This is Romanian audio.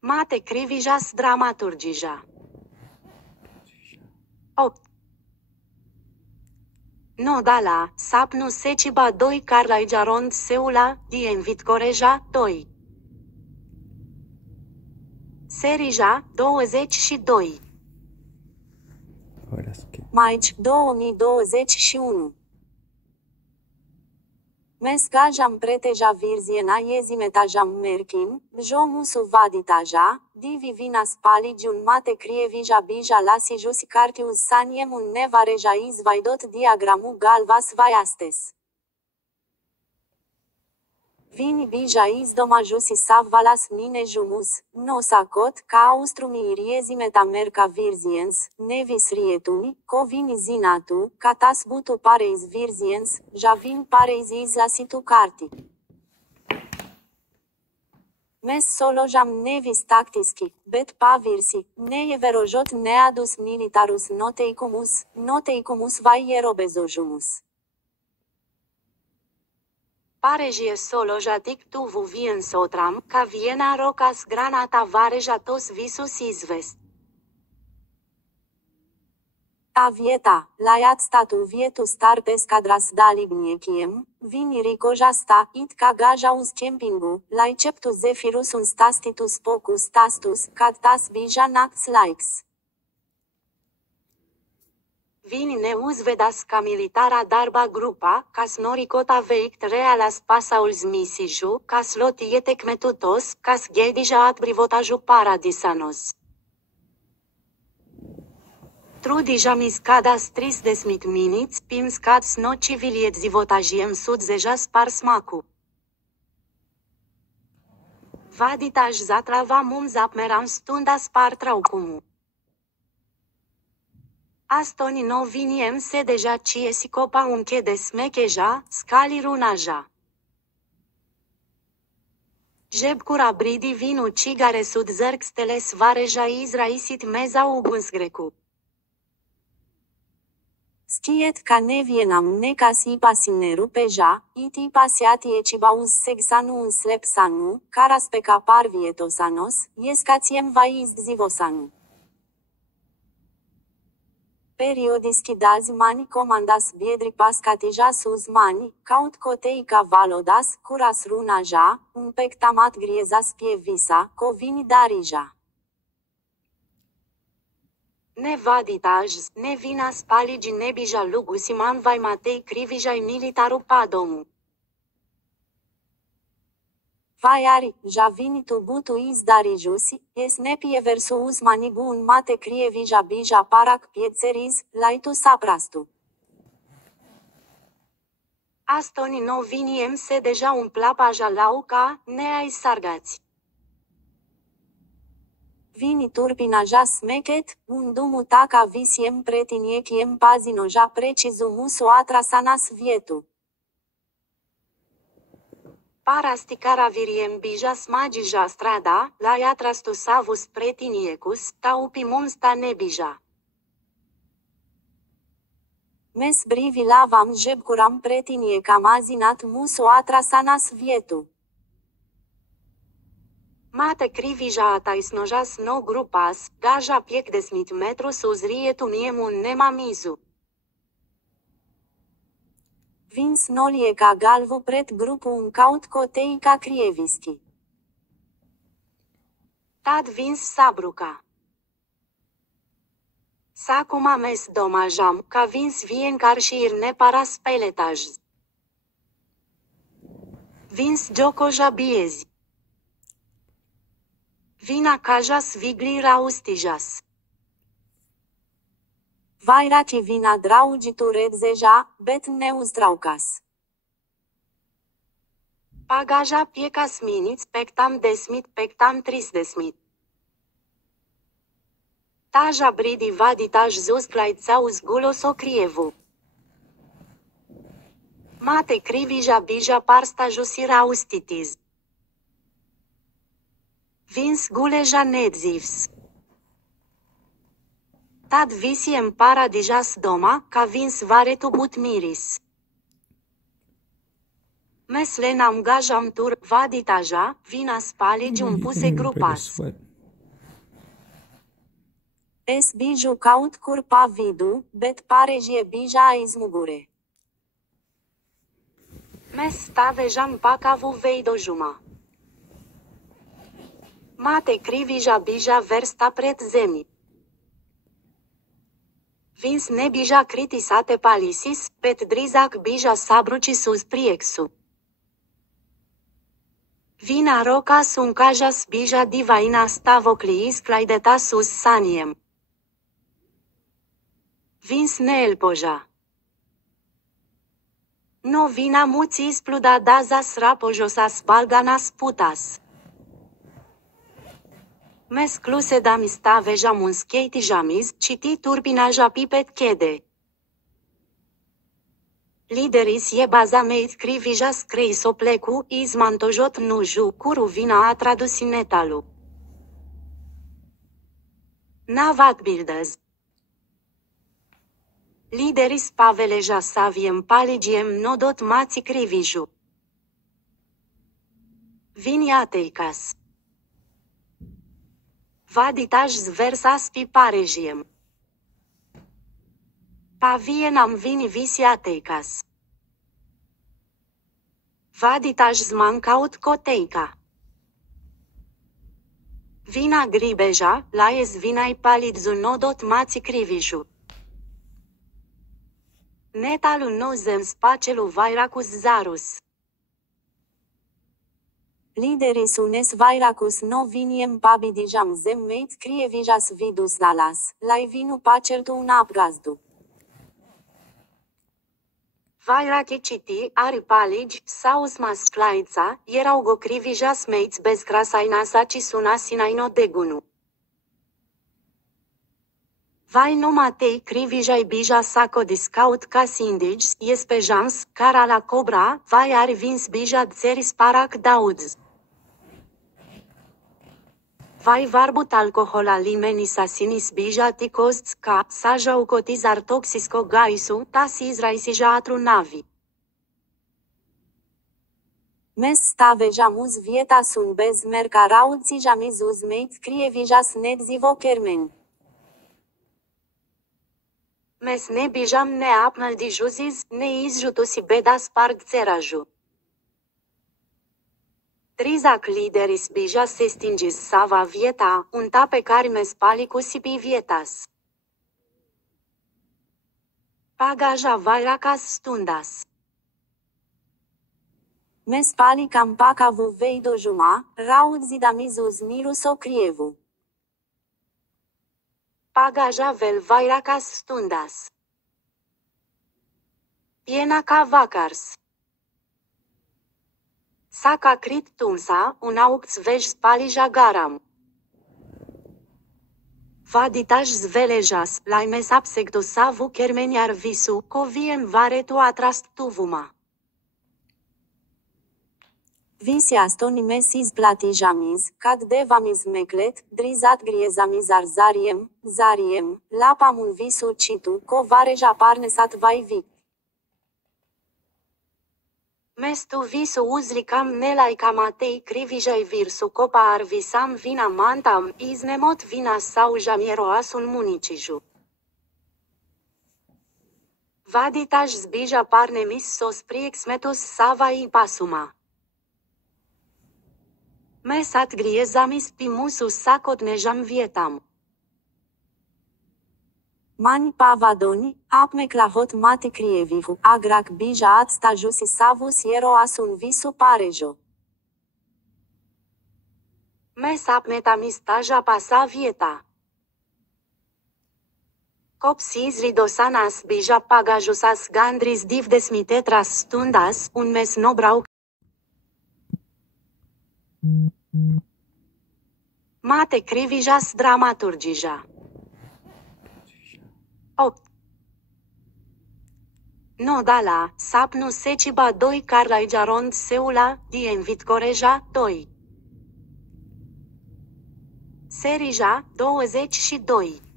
Mate crivijas dramaturgija. 8. Nodala, sapnu seciba 2 carlaijarond seula, dienvit coreja, 2. Serija, 22. Maici, 2021. Mesgajam preteja virziena iezimetajam merkim, jomusu vaditaja, divi vinas paligiun mate crievija bija lasijus cartius saniem un nevareja izvaidot diagramu galvas vaiastes. Vini bija izdomajusi savvalas mine jumus, nosacot, ca austrumi iriezimeta merca virziens, nevis rietumi, covini zinatu, catas butu pareis virziens, javin pareis izlasitu carti. Mes solojam nevis tactisci, bet pavirsi, neeverojot neadus militarus noteicumus vai ierobezojumus. Parejie solojatic tu vuvien sotram, ca viena rocas granata varejatos visus izvest. Ta vieta, laiat statu vietu star pescadras daligniekiem, vini ricoja sta, it ca gajaus campingu, laiceptu zephirus un stastitus pocus tastus, cad tas bija nax laix. Vini neus vedas ca militara darba grupa, cas noricota veict realas pasauls misiju, cas lotietec metutos, cas gedija at brivotaju paradisanos. Trudija miscadas 30 minutes, pim scads no civiliet zivotajiem sudzeja sparsmacu. Vaditaj zatrava mum zapmeram stunda spartraucumu. Astoni no viniem se deja ciesi copa unche de smecheja, scali runaja. Jeb cura bridi vinu cigare sud zergsteles vareja izraisit meza ubunsgrecu. Sciet ca nevienam necas ipasineru peja, iti pasiati ecibaus sexanu un slepsanu, caras peca parvietosanos, iescatiem vai izdzivosanu. Periodischi dazi mani comandas biedri pascatija sus mani, caut cotei cavalodas, curas runaja, un pectamat griezas pievisa, covini darija. Ne vaditaj, ne vinas paligi nebija lugusiman vai matei crivijai militaru padomu. Vai ari, javini tu butu izdarijusi, es nepie versu usmanigu un mate crievija bija parac piețeriz, laitu saprastu. Astoni no viniem se deja un plapaja lauca, neai sargați. Vini turpinaja smechet, un dumu taca visiem pretiniekiem pazinoja precizumus o atrasanas vietu. Parasticara viriem bija smagija strada, la iatrastu savus pretiniecus, taupimum sta nebija. Mes brivi lavam jebcuram pretiniecam azinat muso atrasanas vietu. Mate crivija ataisnojas no grupas, gaja piec desmit metrus uzrietu miem un nemamizu. Vins nolie ca galvu pret grupu un caut cotei ca crievischi. Tad vins sabruca. Sacuma mes domajam, ca vins vien carșir neparas peletaj. Vins giocoja biezi. Vina cajas vigli raustijas. Vairaci vina draugitu redzeja, bet neus draucas. Pagaja piecas miniți pectam desmit pectam 30. Taja bridi vaditaj zus claițaus gulos o crievu. Mate crivija bija parsta jusira austitiz. Vins guleja nedzivs. Tad visiem paradijas doma, ca vins varetu but miris. Mes lenam gajam tur vaditaja, vina spaligi un puse grupas. Es biju kaut curpa vidu, bet paregie bija izmugure. Mes stavejam pacavu veidojuma. Mate crivija bija versta pret zemi. Vins ne bija critisate palisis, pet drizac bija sabruci sus priexu. Vina rocas un cajas bija divaina stavocliis claideta sus saniem. Vins ne elpoja. No vina mucis pluda dazas rapojosas balganas putas. Mes cluse dam stavejam un skate jamis, citi turbinaja pipet chede. Lideris je bazameit crivijas creis oplecu, izmantojot nuju, curu vina a tradusinetalu. Navat bildes. Lideris paveleja saviem paligiem nodot maci criviju. Viniateikas. Vaditaj zversas pi paregiem. Pavienam vini visiateikas. Vaditaj zmancaut coteica. Vina gribeja, laes vinai palidzu nodot maci criviju. Netalu nozem spacelu vairacus zarus. Lideris unes vairacus no viniem pabidijam zem meit crievijas vidus lalas, lai vinu pacertu un apgazdu. Vairaci citi, ari paligi, saus masclaița, erau go crivijas meits bez crasainasa ci sunasinaino degunu. Vai no matei crivijai bija saco discaut cas indigs, iespejans, cara la cobra, vai ari vins bija dzeris parac daudz. Vai varbut alcohola limenis asinis bija ticosts ca, saja ucotizar toxisco gaisu, tas izraisija atru navi. Mes stavejamus vietas un bez mercarautsijamis us meit crievijas nedzivo kermen. Mes ne bijam ne apnal di juzis, ne izjutusi bedas parg ceraju. Trizac lideris bija se stingis sava vieta, un tape carimes palicusi pi vietas. Pagaja vairacas stundas. Mes palicam pacavu veidojuma, raud zidamizus mirus o crievu. Pagaja vel vairacas stundas. Piena ca vacars. Saca crit tunsa, un auct zvej spalija garam. Vaditaj zvelejas, laimes absecto savu kermeniar visu, coviem varetu atrast tuvuma. Visiastoni mes izplatijamis, cad devamis meclet, drizat griezamis zariem, lapamul visu citu, covareja parnesat vai vic. Mes tu visu uzlicam nelaicam atei crivijai virsu copa arvisam vina mantam, iznemot vina saujam ieroasun municiju. Vaditaj zbija parnemis sos priexmetus savai pasuma. Mes atgriezamis pi musu sacotnejam vietam. Mani pavadoni, apmec la hot mate crievivu, agrac bija at stajusi savus ieroasun visu parejo. Mes apmetamis taja pasa vieta. Copsis ridosanas bija pagajusas gandris divdesmitetras stundas, un mes nobrau. Mate crivijas dramaturgija. 8. No dala, sapnu seciba 2 carlaijarond seula, dienvit coreja, 2. Serija, 22.